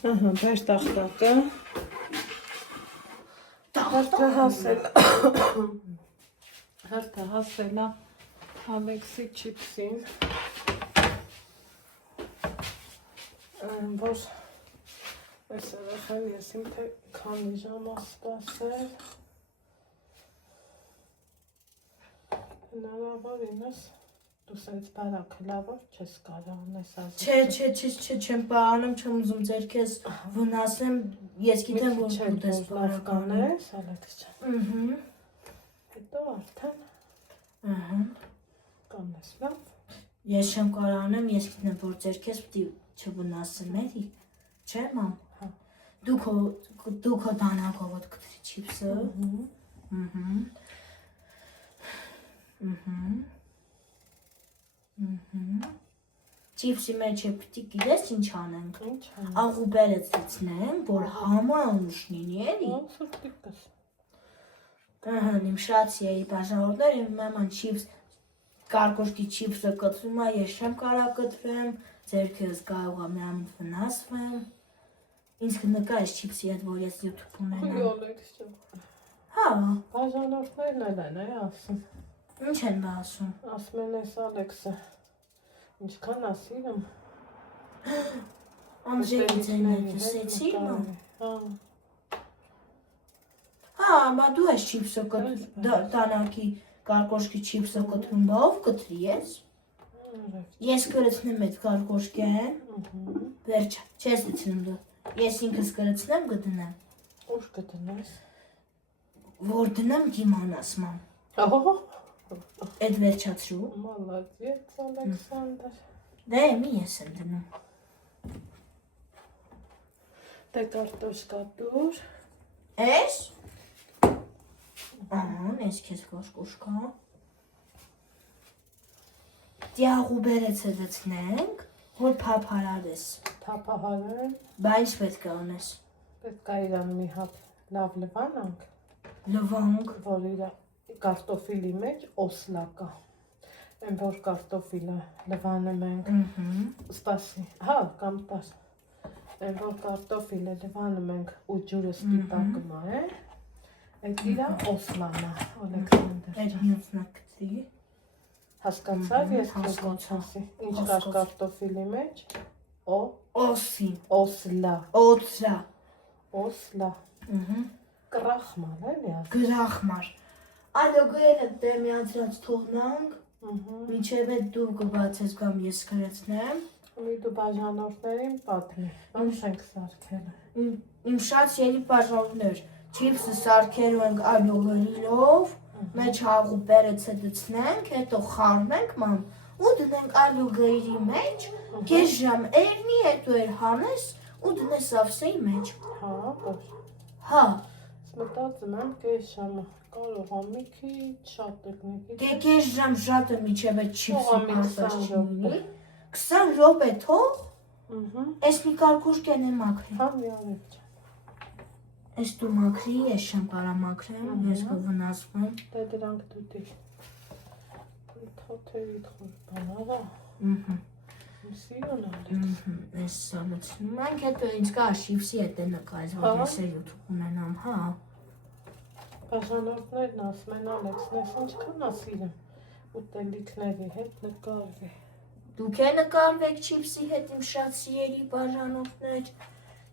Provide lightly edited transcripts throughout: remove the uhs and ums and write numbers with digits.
Ահա, բեր տախտակը։ Հերթը հասել է Հավեքսի չիպսին, որ այս երախան ես իմ թե քանի ժամ ասպասել, հնարավորինս դուս այս բարակը լավով չես կարող անես ասել։ Չէ, չեմ պարանում, չեմ ուզում ձեր քեզ վնասեմ, ես գիտեմ, որ դու դες բարական ես, Ալեքս ջան։ Հետո արդեն կանես լավ։ Ես չեմ կարող անեմ, ես գիտեմ, որ ձեր քեզ պիտի չվնասեմ, էլի, չէ, մամ։ Դու քո դանակով կտրի չիպսը։ Չիպսի մեջ է պիտի գիտես ինչ անենք։ Աղուբերը ծիծնենք, որ համան ուշնինի, էլի։ Իմ շացիայի բաժանորդներ, իմ մաման չիպս, կարկոշկի չիպսը կտրում է, ես չեմ կարա կտրեմ, ձեր քեզ կարող է միամիտ վնասվեմ։ Ինձ կնկա ես չիպսի հետ, որ ես YouTube ունենամ։ Հա։ Բաժանորդներն էլ են, ասում։ Ինչ են ասում։ Ասում են ես Ալեքսը, ինչքան ասիրում։ Անջերի ձենը լսեցի՞ր, մամ։ Հա, բա դու ես չիպսը տանակի կարկոշկի չիպսը կտրում, բա ով կտրի ես։ Ես կրծնեմ այդ կարկոշկեն, վերջ, չես դցնում դու, ես ինքս կրծնեմ գտնեմ։ Ուր կտնես։ Որ դնեմ դիմանաս, մամ։ Էդ վերջացրու։ Մալադյեց, Ալեքսանդր։ Դե մի ես եմ դնում։ Դե կարտոշկա դուր։ Ես։ Ահա, ես քեզ կարկոշկա։ Դիաղուբերեցը դցնենք, որ փափարարես։ Թափահարեն։ Բա ինչ պետք է անես։ Պետք է իրան մի հատ լավ լվանանք։ Լվանք։ Որ իր կարտոֆիլի մեջ օսլա կա։ Այն որ կարտոֆիլը լվանում ենք։ Սպասի, հա, կամ տար։ Այն որ կարտոֆիլը լվանում ենք ու ջուրը ստիպակում է, այդ իրա օսլան է, Ալեքսանդր։ Այդ մյուսնա կտրի։ Հասկացար ես հասկացի։ Ինչ կար կարտոֆիլի մեջ։ Օսին։ Օսլա։ Օծրա։ Օսլա։ Կրախմար էլի ասում։ Գրախմար։ Ալո գրելը դե միացրած թողնանք։ Մինչև այդ դու կբացես կամ ես կրեցնեմ։ Մի դու բաժանորդներին պատմի։ Ոնց ենք սարքել։ Իմ շացիերի բաժանորդներ։ Չիպսը սարքելու ենք ալո գրիլով, մեջ աղուբերեցը դցնենք, հետո խառնենք, մամ, ու դնենք ալո գրի մեջ, կես ժամ էրնի, հետո էր հանես ու դնես սավսեի մեջ։ Հա, ոչ։ Հա։ Մտածում եմ կես ժամը կարող է մի քիչ շատ եկնի։ Դե կես ժամ շատը միջև այդ չիպսի փաստած չունի։ 20 րոպե թող։ Էս մի կարկոշկեն է մաքրի։ Հա, մի արեք ջան։ Էս դու մաքրի, ես չեմ կարա մաքրեմ, ես կվնասվեմ։ Դե դրանք դուտի։ Թոթերի խոր բանարա։ Սիրուն Ալեքս։ Ես սամեցնում ենք, հետո ինձ կա շիպսի հետ է նկայыз, որ ես է YouTube ունենամ, հա։ Բաժանորդներն ասում են Ալեքսն ես ինչքան ասիրում ուտելիքների հետ նկարվի։ Դուք է նկարվեք չիպսի հետ իմ շացիերի բաժանորդներ,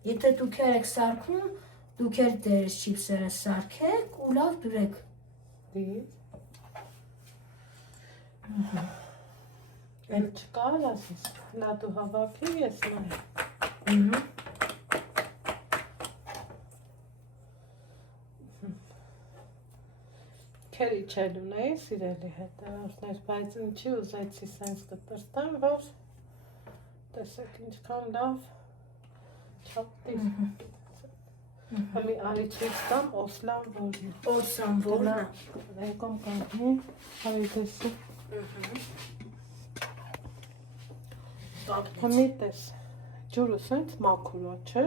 եթե դուք եք սարքում, դուք էր դերես չիպսերը սարքեք ու լավ դուրեք։ Դից։ Էլ չկար ասես, լա դու հավաքի ես նայ։ Քերի չել ունեի սիրելի հետևորդներ, բայց ինչի ուզեցի սենց կտրտեմ, որ տեսեք ինչքան լավ չապտի։ Համի արի չիպս տամ, օսլան որն է։ Օսլան որն է։ Եկոմ կանհի, հարի տեսի։ Համի տես, ջուրը սենց մաքուր է, չէ։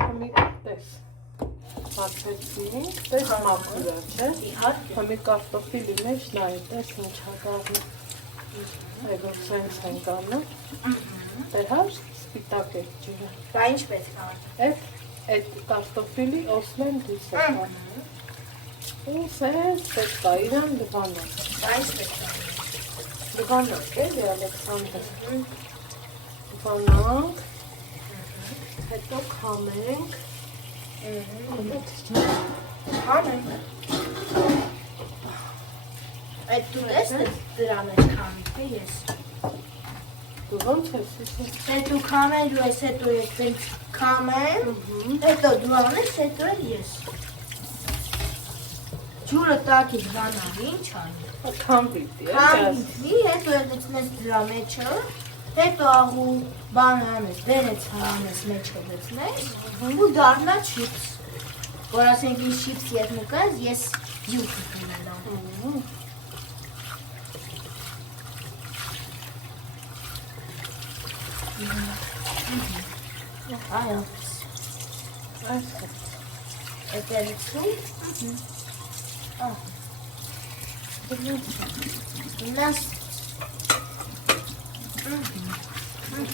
Համի տես, հացեցինք, տես մաքուր է, չէ։ Համի կարտոֆիլի մեջ նայ, տես ինչ հագավի։ Այգով սենց ենք անում։ Դե հարստ։ սպիտակ է ջուրը։ Դա ինչ պետք է անի։ Այդ կարտոֆիլի օսլեն դուրս է կան։ Ու սենց պետք է իրան լվանակ։ Դա ինչ պետք է անի։ Լվանակ էլի Ալեքսանդր։ Լվանակ։ Հետո քամենք։ Հանենք։ Այդ դու ես դրա մեջ քամի, թե ես։ Դու ոնց ես իսի։ Հետո քամելու ես, հետո ես տենց քամեմ, հետո դու անես, հետո էլ ես։ Ջուրը տակից բանավի, ինչ անի։ Քամվիտի, Քամվի, հետո էլ դեցնես դրա մեջը, հետո աղու բան անես, դերեց հանես մեջը դեցնես, ու դառնա չիպս։ Որ ասենք ինչ չիպս ետ մուկած, ես յուք կունենամ։ Այո։ Էտերիցու։ Ինաս։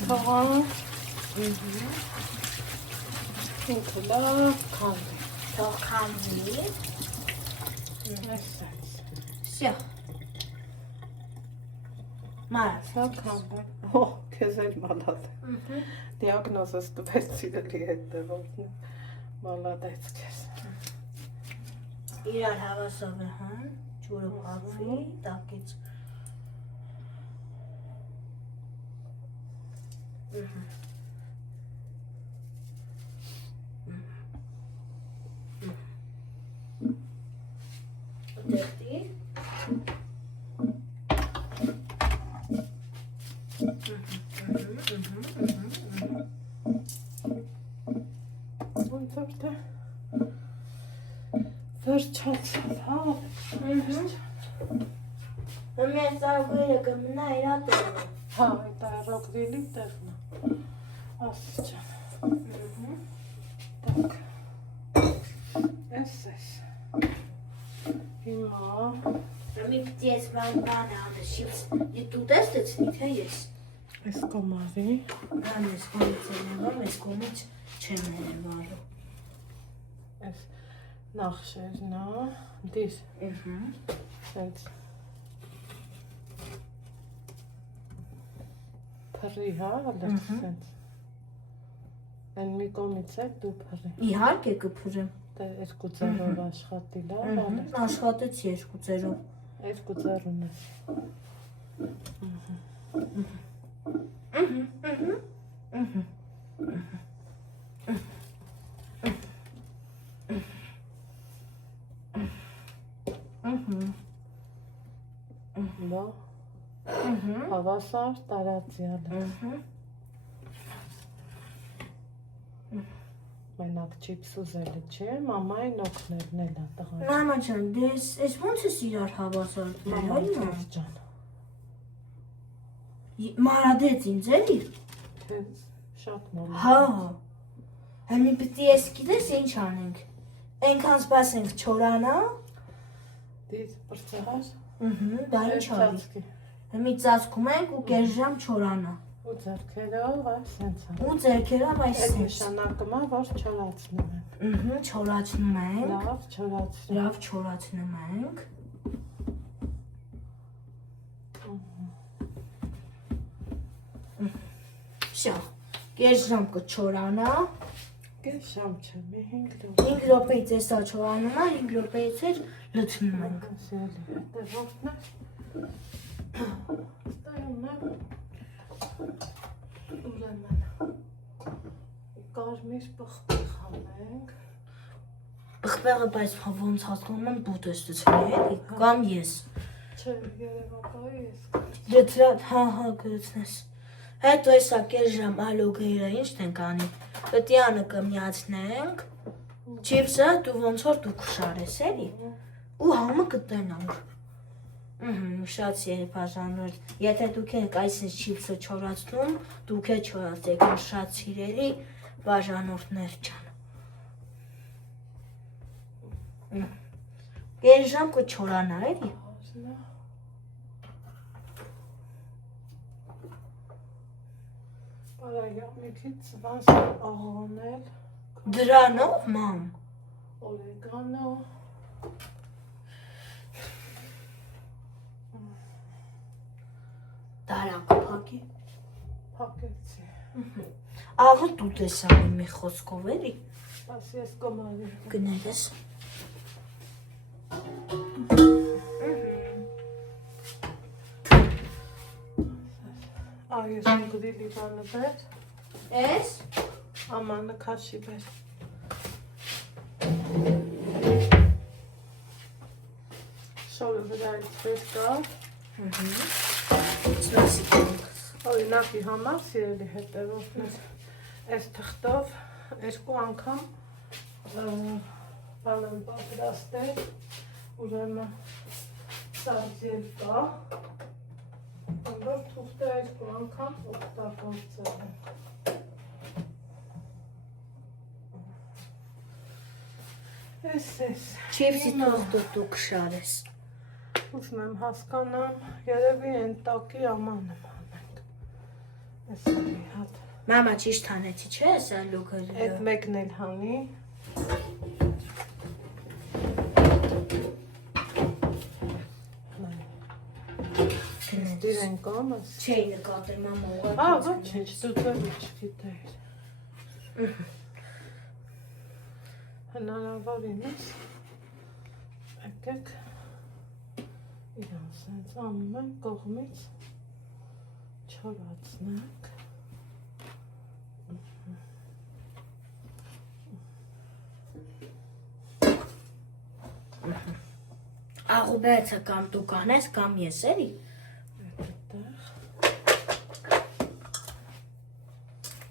Թողան։ Ինքը լավ քամվի։ Թող քամվի։ Այսպես։ Всё։ Մարդ։ Սա քամվի։ Քեզ էլ մալատ։ Դիագնոզս տվեց սիրելի հետևորդն։ Մալադեց քեզ։ Իրար հավասով է, հա, ջուրը փակվի, տակից։ Դեպի։ Ոնց որ թե վերջացավ, հա։ Մեծ արգույրը կմնա իրա տեղը։ Հա, այդ առոգրիլի տեղն է։ Աստիճան։ Так։ Էս։ Հիմա Մի պիտի ես բան անես, շիպս, դու տեսեցնի, թե ես։ այս կոմարի Ան ես կոմից է նևարում, ես կոմից չեմ նևարում։ այս նախշերն է, դիս, սենց փռի, հա, ալեքս սենց, են մի կոմից է դու փռի, Իհարկե կփրեմ։ դե երկու ձերով աշխատի լավ, ալեքս, Աշխատեց երկու ձերով։ երկու ձեր ունես, բա, հավասար տարածյալ է, մենակ չիպս ուզելը չէ, մամային օգներն էլ է տղան, Մամա ջան, դե ես ոնց ես իրար հավասար մաման դրել։ քեզ ջան, Մարադեց ինձ էլի։ քեզ շատ մոլ Հա։ Հəmi պիտի ես գիտես ինչ անենք։ Այնքան սպասենք չորանա։ դից պրծահար, Դա ինչ արի։ Հəmi ծածկում ենք ու կես ժամ չորանա։ ու ձերքերով այս սենց է, Ու ձերքերով այս այդ սենց։ նշանակում է, որ չորացնում են, Չորացնում ենք։ լավ չորացնում, Լավ չորացնում ենք։ Всё։ Կես ժամ կչորանա։ կես ժամ չէ, մի 5 5 րոպեից էսա չորանում է, 5 րոպեից էլ լցնում ենք։ Սիրելի հետևորդն է, ստայում է, ուրեմն, կարմիր պղպեղ հանենք, Պղպեղը բայց ոնց հասկանում եմ բուտ ես դցրել էլի, կամ ես։ չէ, երևակայի ես Դրա հա գցնես։ Հետո էսա կես ժամ ալոգեյրը ինչ ենք անի։ Պտյանը կմիացնենք։ Չիպսը դու ոնց որ դու քշարես էլի։ Ու համը կտենանք։ Շատ երբաժանոր։ Եթե դուք եք այսպես չիպսը չորացնում, դուք եք չորացեք շատ սիրելի բաժանորդներ ջան։ Կես ժամ կչորանա էլի։ Արայա, մի քիչ սվանսկի աղանել, Դրանով, մամ։ օրեգանո, Տարակ փակի։ փակեցի։ Աղը դու տեսանի մի խոսքով էլի։ Ասի ես կոմարի։ Գներես։ Այս ուղղի լիվանը բեր, Էս։ ամանը քաշի բեր։ Շորը վրայից բեր կա, օրինակի համար սիրելի հետևորդներ, այս թղթով երկու անգամ բանան պատրաստել, ուրեմն սարդել կա, որ թուղթը երկու անգամ օգտագործել են։ Էս։ Չիպսի թուղթը դու կշարես։ Ուզում եմ հասկանամ, երևի են տակի աման եմ անենք։ Ես մի հատ։ Մամա ճիշտ հանեցի, չէ՞ ես ալու գրել։ Այդ մեկն էլ հանի։ Դիրեն կամս։ Չէի նկատել մամա ուղղակի։ Ոչինչ, դու դեռ չգիտեիր։ Հնարավոր ինձ եկեք իրան սենց անում են կողմից չորացնենք Աղուբեցը կամ դու կանես կամ ես էլի։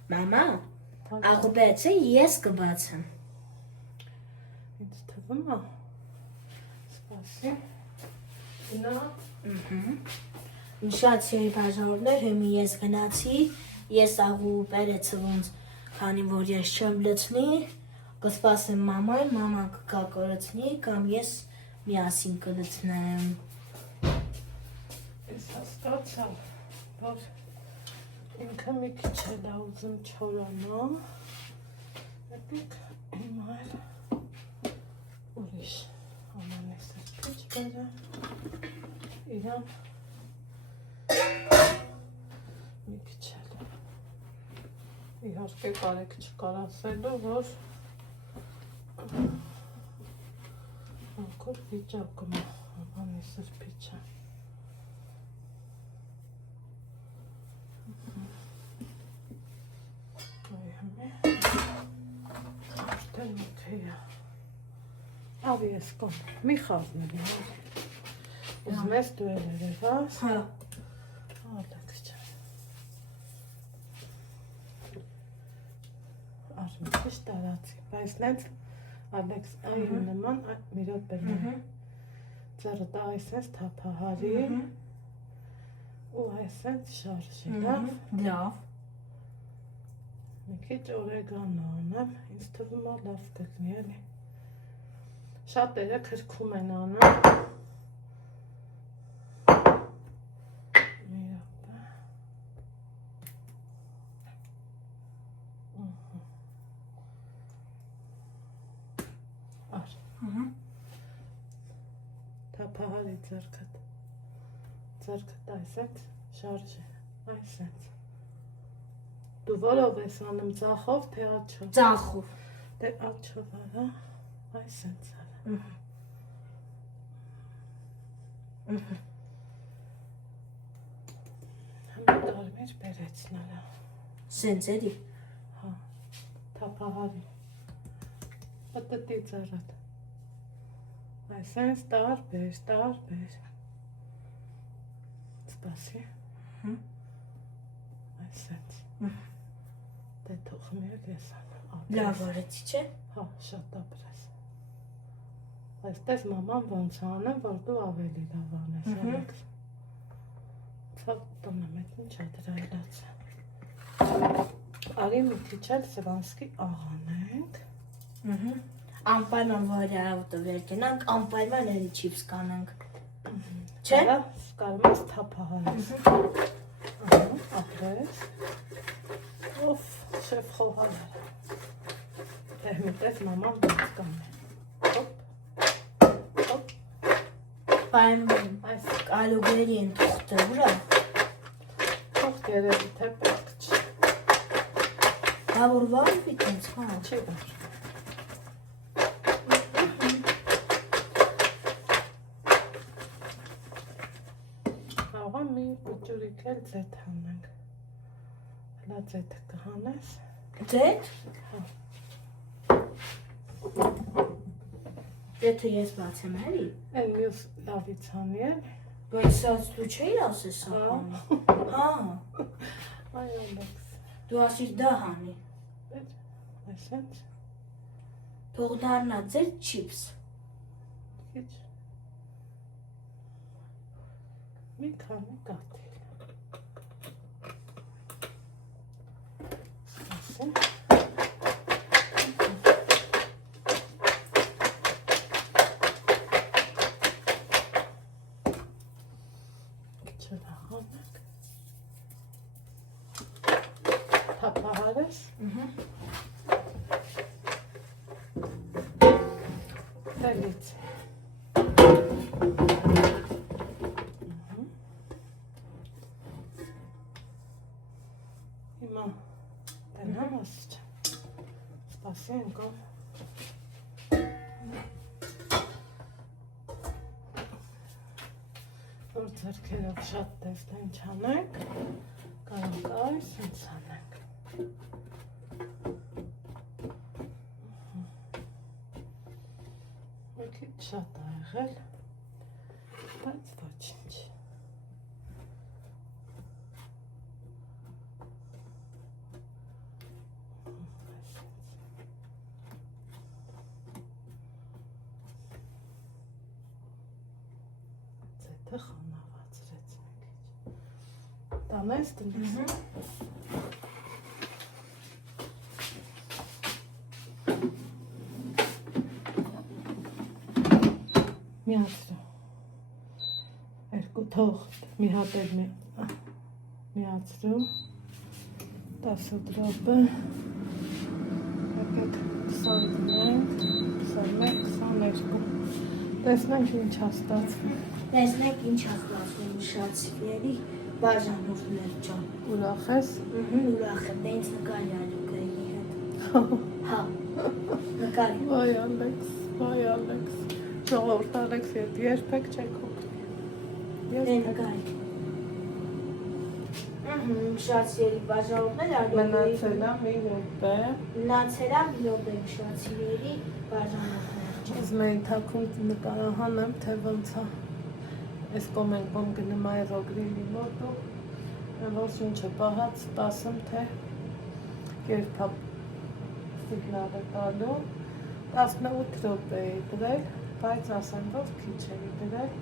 Մամա, աղուբեցը ես կբացեմ։ Ինձ թվում է սպասի նա Շատ սիրելի բաժանորդներ, հիմի ես գնացի, ես աղու բերեցի ոնց, քանի որ ես չեմ լցնի, կսպասեմ մամային, մաման կգա կլցնի կամ ես միասին կլցնեմ։ Ես հասկացա, որ ինքը մի քիչ էլ է ուզում չորանա, եպիք հիմա էլ ուրիշ ամանես էլ քիչ բերը, իրան մի քիչ էլ իհարկե կարեք չկար ասելու, որ անկոր վիճակում է ամանես էլ պիչը Ավի ես կոն, մի խազնելի, ուզում ես դու էլ երևաս, ալեքս չա, արմի քիչ տարացի, բայց նենց ալեքս այու նման մի րոպե ձեռը դա այսենց թափահարի ու այսենց շարժի, Լավ։ մի քիչ օրեգանո անեմ, ինձ թվում է լավ կլինի էլի Շատերը քրքում են անում մի րոպե Ար Թափահարի ձեռքդ այսենց շարժի այսենց Դու որով ես անում ծախով, թե աչով Ծախով Դե աչով արա, այսենց Համը կարմիր բերեցնալա Սենց էլի Հա, թափահարի Պտտի ծարատ Այսենց տարբեր Սպասի Այսենց Դե թողմի էլ ես անում Լավ արեցի, չէ։ Հա, շատ ապրես Այստես մաման ոնց անեմ, որ դու ավելի լավ անես, ալեքս Ցավ տնեմ էտ ինչ է դրա իլացը Արի մի քիչ էլ սվանսկի աղանենք Անպայման վարիանտ վեր գնանք, անպայման էլի չիպս կանանք Չէ։ Կարում ես թափահարես Ապրես Of, շեֆ խոհալը։ Դե միտես մաման բաց կան է։ Հոպ, հոպ, Պայմ այս կալուգերի են թուղթը վրա։ թող երևի թե պետք չի։ Դա որ վարի պիտենց, հա։ Չի որ։ Աղա մի պուճուրիկ էլ ձետ հանենք։ Հլա ձետը կհանես։ Ձետ։ Ձեթը ես բացեմ էլի։ Են մյուս լավից հանի էլ։ Բայց սա դու չէիր ասես սա։ Հա։ Այ ալեքս։ Դու ասիր դա հանի։ Այսենց։ Թող դառնա ձեր չիփս։ Քիչ։ Մի քանի կաթիլ։ Ասեն։ Չլահանեք։ Թափահարես։ Դելից։ Հիմա դենամ ասիչ։ Սպասի ընկամ։ Որ ձերքերով շատ տեսնեն չանենք, կարող կայ սենց անենք։ Մի քիչ շատ ա եղել, բայց ոչինչ։ Ձետը խոնավացրեց մի քիչ։ Տանես տնես։ Միացրու։ Երկու թող մի հատ էլ միացրու։ 10 դրոպը։ Եկեք 20 դնենք, 21, 22։ Տեսնենք ինչ ա ստացվում։ Տեսնեք ինչ ա ստացվում շատ սիրելի բաժանորդներ ջան։ Ուրախ ես։ Ուրախ եմ, դենց նկարի ալուկայի հետ։ Հա։ Նկարի։ Վայ Ալեքս, վայ Ալեքս։ Ժողովուրդ Ալեքս երբեք չեք հոգնի։ Դե նկարի։ Շատ սիրելի բաժանորդներ Մնացել ա մի րոպե։ Մնացել ա մի րոպե շատ սիրելի բաժանորդներ ջան։ Ուզում էի թաքուն նկարահանեմ, թե ոնց ա։ Այս կոմեն գնում այրոգրիլի մոտ ու որ շունչը պահած սպասում, թե երբ ա սիգնալը տալու 18 րոպե էի դրել, բայց ասեմ, որ քիչ էի դրել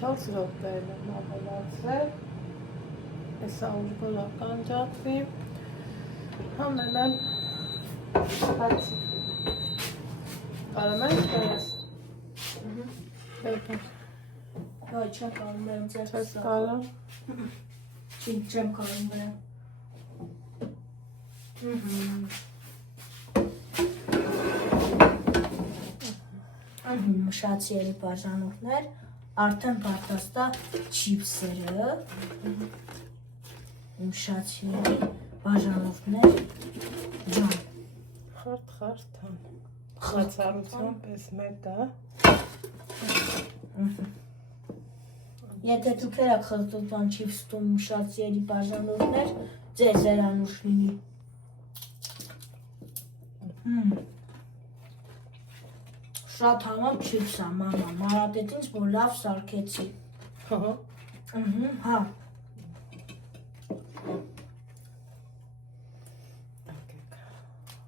4 րոպե եմ ավելացրել, հեսա ուր որ ականջատվի, համենալ, բայց կարամ եմ չկարես, Ոչ, չեմ կարում եմ ձեր չես կարամ, չեմ կարում բրեմ։ Շատ սիրելի բաժանորդներ, արդեն պատրաստ է չիփսերը։ Շատ սիրելի բաժանորդներ ջան։ խարդ-խարդան, խացարության պես մեկը, Եթե դուք եք խղճոտան չիփսում շատ սիրելի բաժանորդներ, ձեր զերանուշ լինի։ Շատ համամ չիփս է, մամա, մարատետ ինձ, որ լավ սարքեցի։ հա, Հա։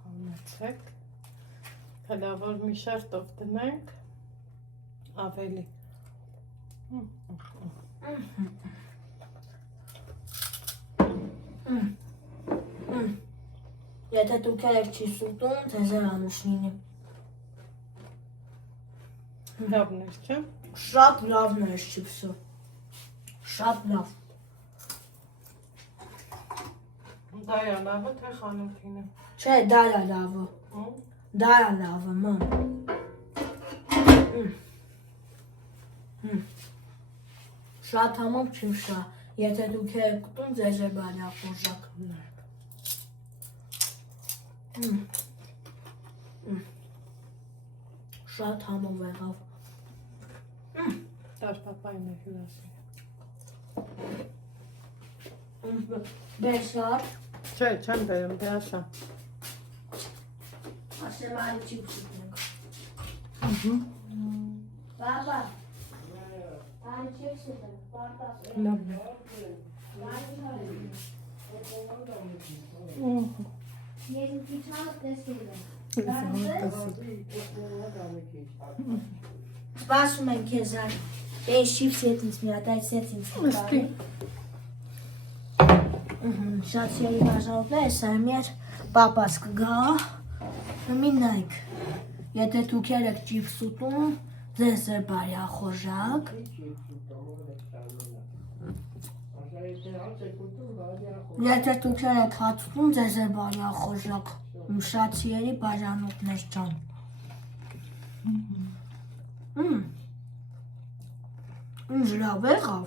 համեցեք, հլա որ մի շերտով դնենք, ավելի, Եթե դուք եք չիփսում, ձեր զերանուշ լինի։ լավն էր, չէ՞։ Շատ լավն է չիփսը։ Շատ լավ։ Դա է լավը, թե խանութինը։ Չէ, դա է լավը։ Դա է լավը, ման։ Շատ համով չիմ շա, եթե դուք եք կտում, ձեզ է բարյա խորժակ։ Շատ համով եղավ։ Տար պապային է հյուրասի։ Բեսար։ Չէ, չեմ բերում, դե ասա։ Ասեմ այլ չիպս ուտնենք։ Բաբա, այլ չիպս ուտնենք, պարտաս։ Լավ։ Ես ուտիչանս տեսել եմ։ Սպասում են քեզ այն։ Ես չիպս ետ ինձ մի հատ, այդ սետ ինձ հատարի։ Շատ սիրելի բաժանորդներ, սա մեր պապաս կգա։ Մի նայք, եթե դուք եք ճիպս ուտում, ձեզ է բարյա խորժակ։ Եթե դուք եք հաց ուտում, ձեզ է բարյա խորժակ։ Շատ սիրելի բաժանորդներ ջան։ Ինչ լավ եղավ։